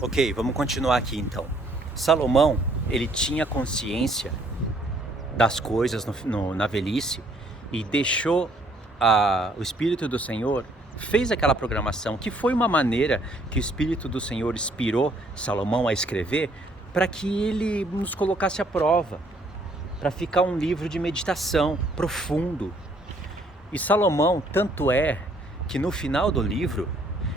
Ok, vamos continuar aqui então. Salomão, ele tinha consciência das coisas na velhice e deixou o Espírito do Senhor, fez aquela programação, que foi uma maneira que o Espírito do Senhor inspirou Salomão a escrever, para que ele nos colocasse à prova, para ficar um livro de meditação profundo. E Salomão, tanto é que no final do livro,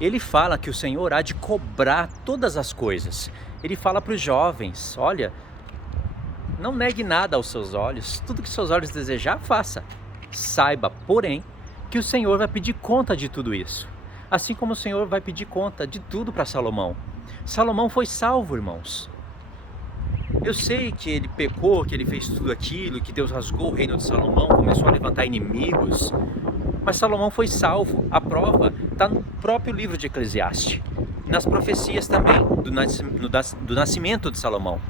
ele fala que o Senhor há de cobrar todas as coisas. Ele fala para os jovens: olha, não negue nada aos seus olhos, tudo que seus olhos desejar, faça. Saiba, porém, que o Senhor vai pedir conta de tudo isso. Assim como o Senhor vai pedir conta de tudo para Salomão. Salomão foi salvo, irmãos. Eu sei que ele pecou, que ele fez tudo aquilo, que Deus rasgou o reino de Salomão, começou a levantar inimigos. Mas Salomão foi salvo. A prova está no próprio livro de Eclesiastes. Nas profecias também, do nascimento de Salomão.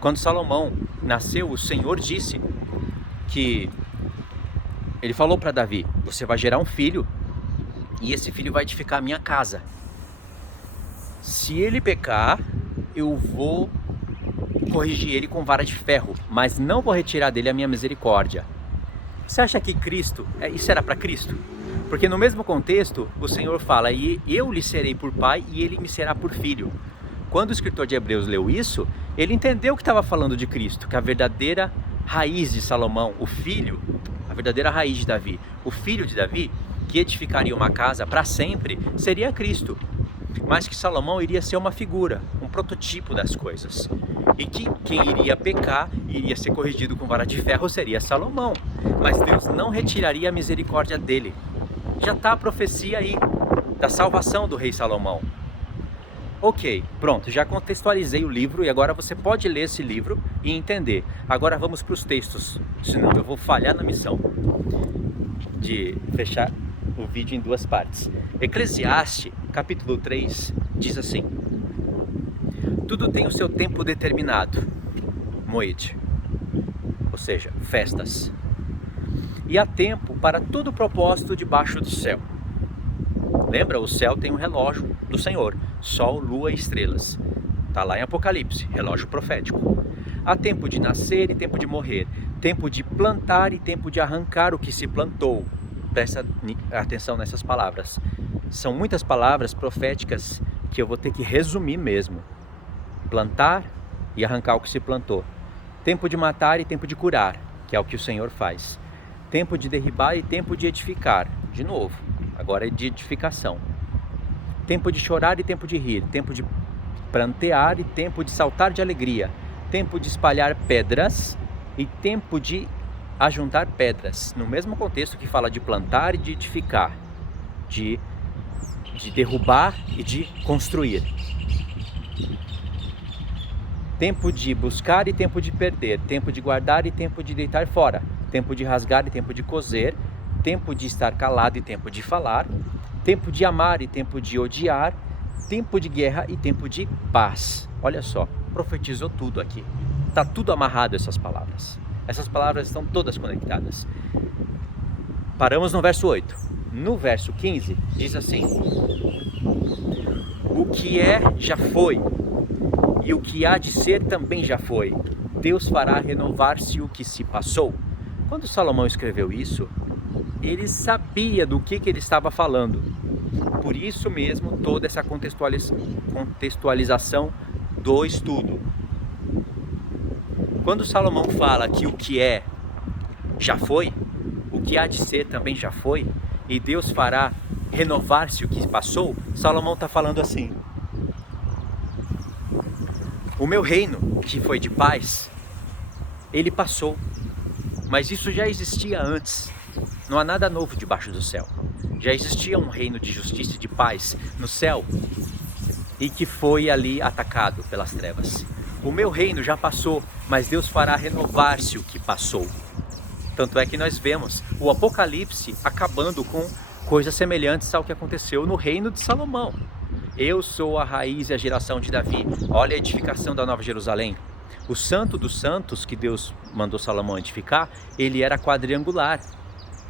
Quando Salomão nasceu, o Senhor disse que... Ele falou para Davi: você vai gerar um filho, e esse filho vai edificar a minha casa. Se ele pecar, eu vou corrigir ele com vara de ferro, mas não vou retirar dele a minha misericórdia. Você acha que Cristo, isso era para Cristo? Porque no mesmo contexto, o Senhor fala: e eu lhe serei por pai e ele me será por filho. Quando o escritor de Hebreus leu isso, ele entendeu que estava falando de Cristo, que a verdadeira raiz de Salomão, o filho, a verdadeira raiz de Davi, o filho de Davi, que edificaria uma casa para sempre, seria Cristo. Mas que Salomão iria ser uma figura, um prototipo das coisas. E que quem iria pecar, iria ser corrigido com vara de ferro, seria Salomão. Mas Deus não retiraria a misericórdia dele. Já está a profecia aí, da salvação do rei Salomão. Ok, pronto, já contextualizei o livro e agora você pode ler esse livro e entender. Agora vamos para os textos, senão eu vou falhar na missão de fechar o vídeo em duas partes. Eclesiastes, capítulo 3, diz assim: tudo tem o seu tempo determinado, moed, ou seja, festas. E há tempo para todo propósito debaixo do céu. Lembra, o céu tem um relógio do Senhor, sol, lua e estrelas. Está lá em Apocalipse, relógio profético. Há tempo de nascer e tempo de morrer, tempo de plantar e tempo de arrancar o que se plantou. Presta atenção nessas palavras. São muitas palavras proféticas que eu vou ter que resumir mesmo. Plantar e arrancar o que se plantou. Tempo de matar e tempo de curar, que é o que o Senhor faz. Tempo de derribar e tempo de edificar. De novo, agora é de edificação. Tempo de chorar e tempo de rir. Tempo de prantear e tempo de saltar de alegria. Tempo de espalhar pedras e tempo de ajuntar pedras. No mesmo contexto que fala de plantar e de edificar. De derrubar e de construir. Tempo de buscar e tempo de perder. Tempo de guardar e tempo de deitar fora. Tempo de rasgar e tempo de coser. Tempo de estar calado e tempo de falar. Tempo de amar e tempo de odiar. Tempo de guerra e tempo de paz. Olha só, profetizou tudo aqui. Está tudo amarrado essas palavras. Essas palavras estão todas conectadas. Paramos no verso 8. No verso 15 diz assim: o que é já foi, e o que há de ser também já foi. Deus fará renovar-se o que se passou. Quando Salomão escreveu isso, ele sabia do que ele estava falando. Por isso mesmo, toda essa contextualização do estudo. Quando Salomão fala que o que é já foi, o que há de ser também já foi, e Deus fará renovar-se o que passou, Salomão está falando assim: o meu reino, que foi de paz, ele passou, mas isso já existia antes. Não há nada novo debaixo do céu. Já existia um reino de justiça e de paz no céu e que foi ali atacado pelas trevas. O meu reino já passou, mas Deus fará renovar-se o que passou. Tanto é que nós vemos o Apocalipse acabando com coisas semelhantes ao que aconteceu no reino de Salomão. Eu sou a raiz e a geração de Davi. Olha a edificação da Nova Jerusalém. O santo dos santos que Deus mandou Salomão edificar, ele era quadrangular.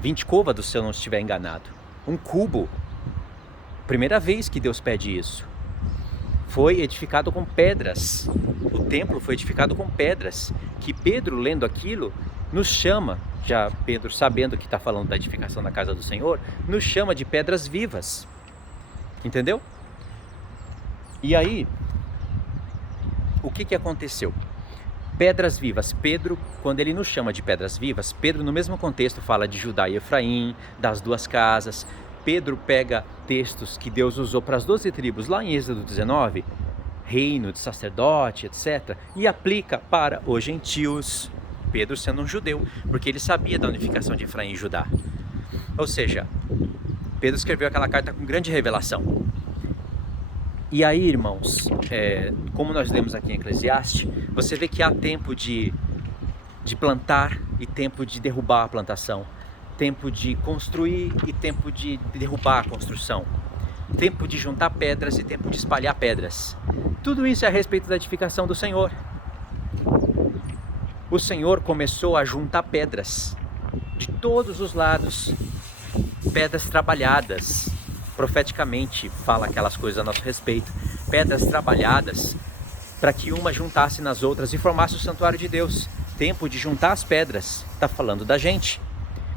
20 côvados, se eu não estiver enganado. Um cubo. Primeira vez que Deus pede isso. foi edificado com pedras. O templo foi edificado com pedras, que Pedro, lendo aquilo, nos chama, já Pedro sabendo que está falando da edificação da casa do Senhor, nos chama de pedras vivas. Entendeu? E aí, o que aconteceu? Pedras vivas. Pedro, quando ele nos chama de pedras vivas, Pedro no mesmo contexto fala de Judá e Efraim, das duas casas. Pedro pega textos que Deus usou para as 12 tribos lá em Êxodo 19, reino de sacerdote, etc., e aplica para os gentios. Pedro sendo um judeu, porque ele sabia da unificação de Efraim e Judá. Ou seja, Pedro escreveu aquela carta com grande revelação. E aí, irmãos, como nós lemos aqui em Eclesiastes, você vê que há tempo de plantar e tempo de derrubar a plantação, tempo de construir e tempo de derrubar a construção, tempo de juntar pedras e tempo de espalhar pedras. Tudo isso é a respeito da edificação do Senhor. O Senhor começou a juntar pedras de todos os lados, pedras trabalhadas. Profeticamente fala aquelas coisas a nosso respeito, pedras trabalhadas para que uma juntasse nas outras e formasse o santuário de Deus. Tempo de juntar as pedras, está falando da gente,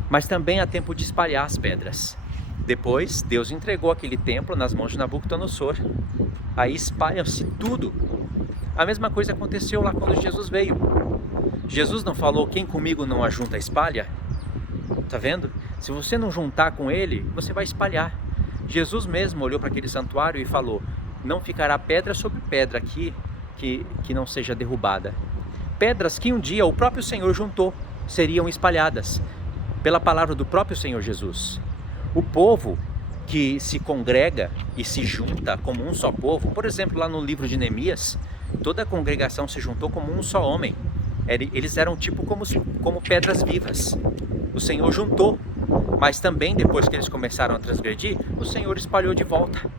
mas também há tempo de espalhar as pedras. Depois Deus entregou aquele templo nas mãos de Nabucodonosor, aí espalham-se tudo. A mesma coisa aconteceu lá quando Jesus veio. Jesus não falou: quem comigo não ajunta espalha? Tá vendo? Se você não juntar com ele, você vai espalhar. Jesus mesmo olhou para aquele santuário e falou: não ficará pedra sobre pedra aqui que não seja derrubada. Pedras que um dia o próprio Senhor juntou seriam espalhadas pela palavra do próprio Senhor Jesus. O povo que se congrega e se junta como um só povo, por exemplo, lá no livro de Neemias, toda a congregação se juntou como um só homem. Eles eram tipo como pedras vivas. O Senhor juntou, mas também depois que eles começaram a transgredir, o Senhor espalhou de volta.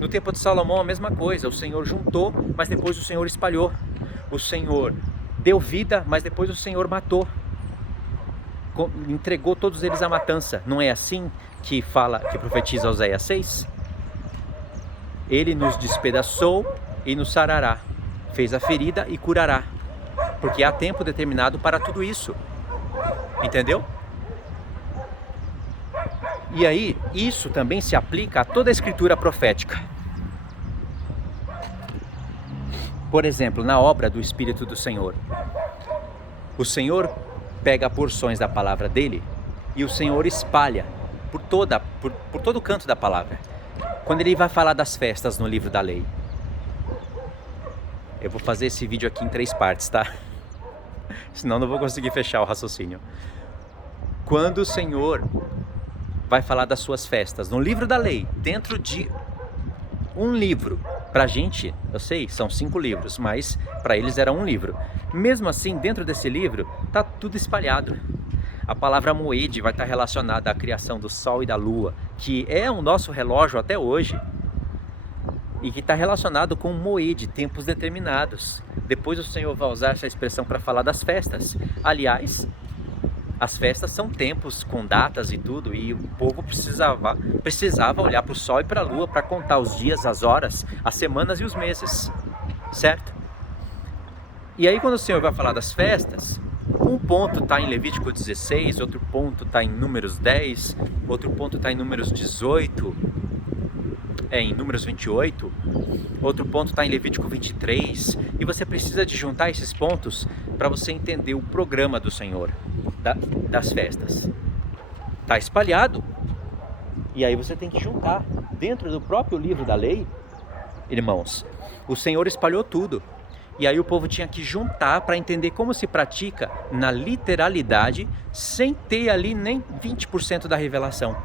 No tempo de Salomão a mesma coisa, o Senhor juntou, mas depois o Senhor espalhou. O Senhor deu vida, mas depois o Senhor matou. Entregou todos eles à matança. Não é assim que profetiza Oséias 6? Ele nos despedaçou e nos sarará, fez a ferida e curará, porque há tempo determinado para tudo isso. Entendeu? E aí, isso também se aplica a toda a escritura profética. Por exemplo, na obra do Espírito do Senhor, o Senhor pega porções da palavra dele e o Senhor espalha por todo o canto da palavra. Quando ele vai falar das festas no livro da lei, eu vou fazer esse vídeo aqui em 3 partes, tá? Senão não vou conseguir fechar o raciocínio. Quando o Senhor vai falar das suas festas no livro da lei, dentro de um livro, pra gente, eu sei, são 5 livros, mas para eles era um livro. Mesmo assim, dentro desse livro, tá tudo espalhado. A palavra moed vai estar relacionada à criação do sol e da lua, que é o nosso relógio até hoje, e que está relacionado com moed, tempos determinados. Depois o Senhor vai usar essa expressão para falar das festas. Aliás, as festas são tempos com datas e tudo, e o povo precisava olhar para o sol e para a lua para contar os dias, as horas, as semanas e os meses, certo? E aí quando o Senhor vai falar das festas, um ponto está em Levítico 16, outro ponto está em Números 10, outro ponto está em Números 18, em Números 28, outro ponto está em Levítico 23, e você precisa de juntar esses pontos para você entender o programa do Senhor, das festas. Está espalhado, e aí você tem que juntar. Dentro do próprio livro da lei, irmãos, o Senhor espalhou tudo, e aí o povo tinha que juntar para entender como se pratica na literalidade, sem ter ali nem 20% da revelação.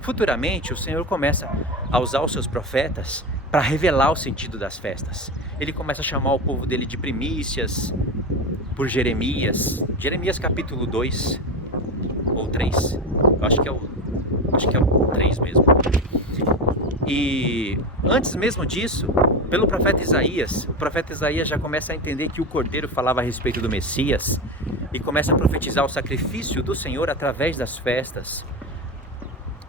Futuramente o Senhor começa a usar os seus profetas para revelar o sentido das festas. Ele começa a chamar o povo dele de primícias, por Jeremias capítulo 2 ou 3, acho que é o 3 mesmo. E antes mesmo disso, pelo profeta Isaías, o profeta Isaías já começa a entender que o Cordeiro falava a respeito do Messias e começa a profetizar o sacrifício do Senhor através das festas.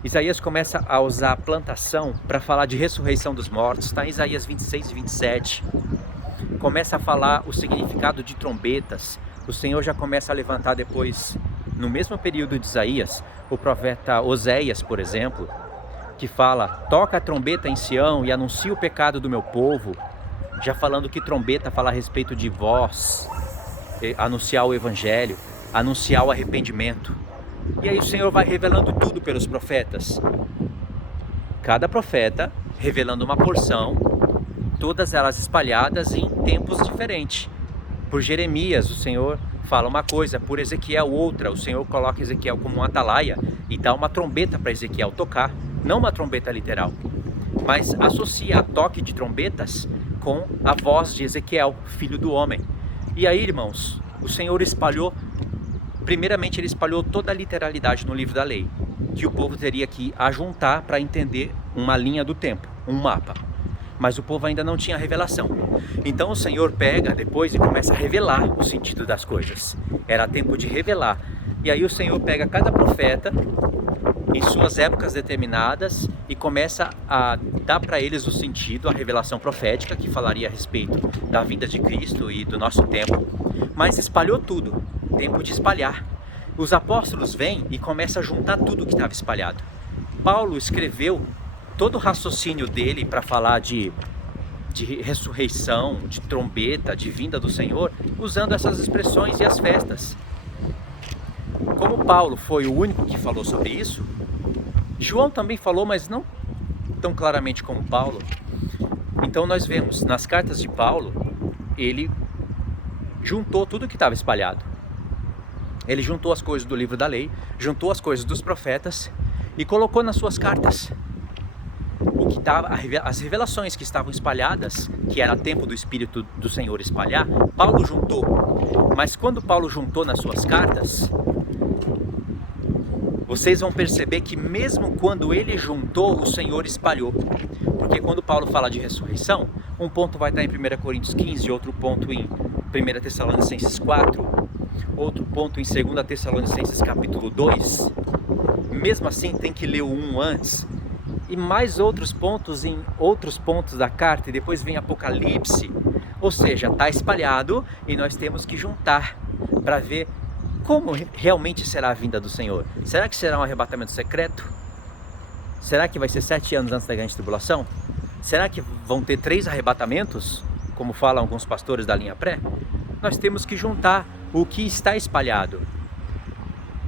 Isaías começa a usar a plantação para falar de ressurreição dos mortos, está em Isaías 26 e 27. Começa a falar o significado de trombetas. O Senhor já começa a levantar depois, no mesmo período de Isaías, o profeta Oséias, por exemplo, que fala: toca a trombeta em Sião e anuncia o pecado do meu povo, já falando que trombeta fala a respeito de voz, anunciar o evangelho, anunciar o arrependimento. E aí o Senhor vai revelando tudo pelos profetas, cada profeta revelando uma porção, todas elas espalhadas em tempos diferentes. Por Jeremias o Senhor fala uma coisa, por Ezequiel outra. O Senhor coloca Ezequiel como um atalaia e dá uma trombeta para Ezequiel tocar, não uma trombeta literal, mas associa a toque de trombetas com a voz de Ezequiel, filho do homem. E aí, irmãos, o Senhor espalhou, primeiramente ele espalhou toda a literalidade no livro da lei, que o povo teria que ajuntar para entender uma linha do tempo, um mapa. Mas o povo ainda não tinha revelação. Então o Senhor pega depois e começa a revelar o sentido das coisas. Era tempo de revelar. E aí o Senhor pega cada profeta em suas épocas determinadas e começa a dar para eles o sentido, a revelação profética, que falaria a respeito da vinda de Cristo e do nosso tempo. Mas espalhou tudo, tempo de espalhar. Os apóstolos vêm e começam a juntar tudo que estava espalhado. Paulo escreveu todo o raciocínio dele para falar de ressurreição, de trombeta, de vinda do Senhor, usando essas expressões e as festas. Como Paulo foi o único que falou sobre isso, João também falou, mas não tão claramente como Paulo. Então nós vemos, nas cartas de Paulo, ele juntou tudo que estava espalhado. Ele juntou as coisas do livro da lei, juntou as coisas dos profetas e colocou nas suas cartas. O que tava, as revelações que estavam espalhadas, que era tempo do Espírito do Senhor espalhar, Paulo juntou. Mas quando Paulo juntou nas suas cartas, vocês vão perceber que mesmo quando ele juntou, o Senhor espalhou. Porque quando Paulo fala de ressurreição, um ponto vai estar em 1 Coríntios 15, outro ponto em 1 Tessalonicenses 4, outro ponto em 2 Tessalonicenses capítulo 2. Mesmo assim tem que ler o 1 antes. E mais outros pontos em outros pontos da carta, e depois vem Apocalipse. Ou seja, está espalhado e nós temos que juntar para ver como realmente será a vinda do Senhor. Será que será um arrebatamento secreto? Será que vai ser 7 anos antes da grande tribulação? Será que vão ter 3 arrebatamentos, como falam alguns pastores da linha pré? Nós temos que juntar o que está espalhado.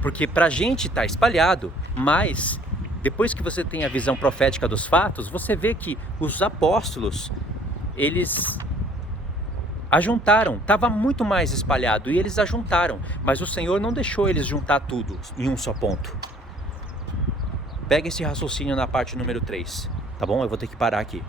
Porque para a gente está espalhado, mas depois que você tem a visão profética dos fatos, você vê que os apóstolos, eles ajuntaram, estava muito mais espalhado e eles ajuntaram, mas o Senhor não deixou eles juntar tudo em um só ponto. Pega esse raciocínio na parte número 3, tá bom? Eu vou ter que parar aqui.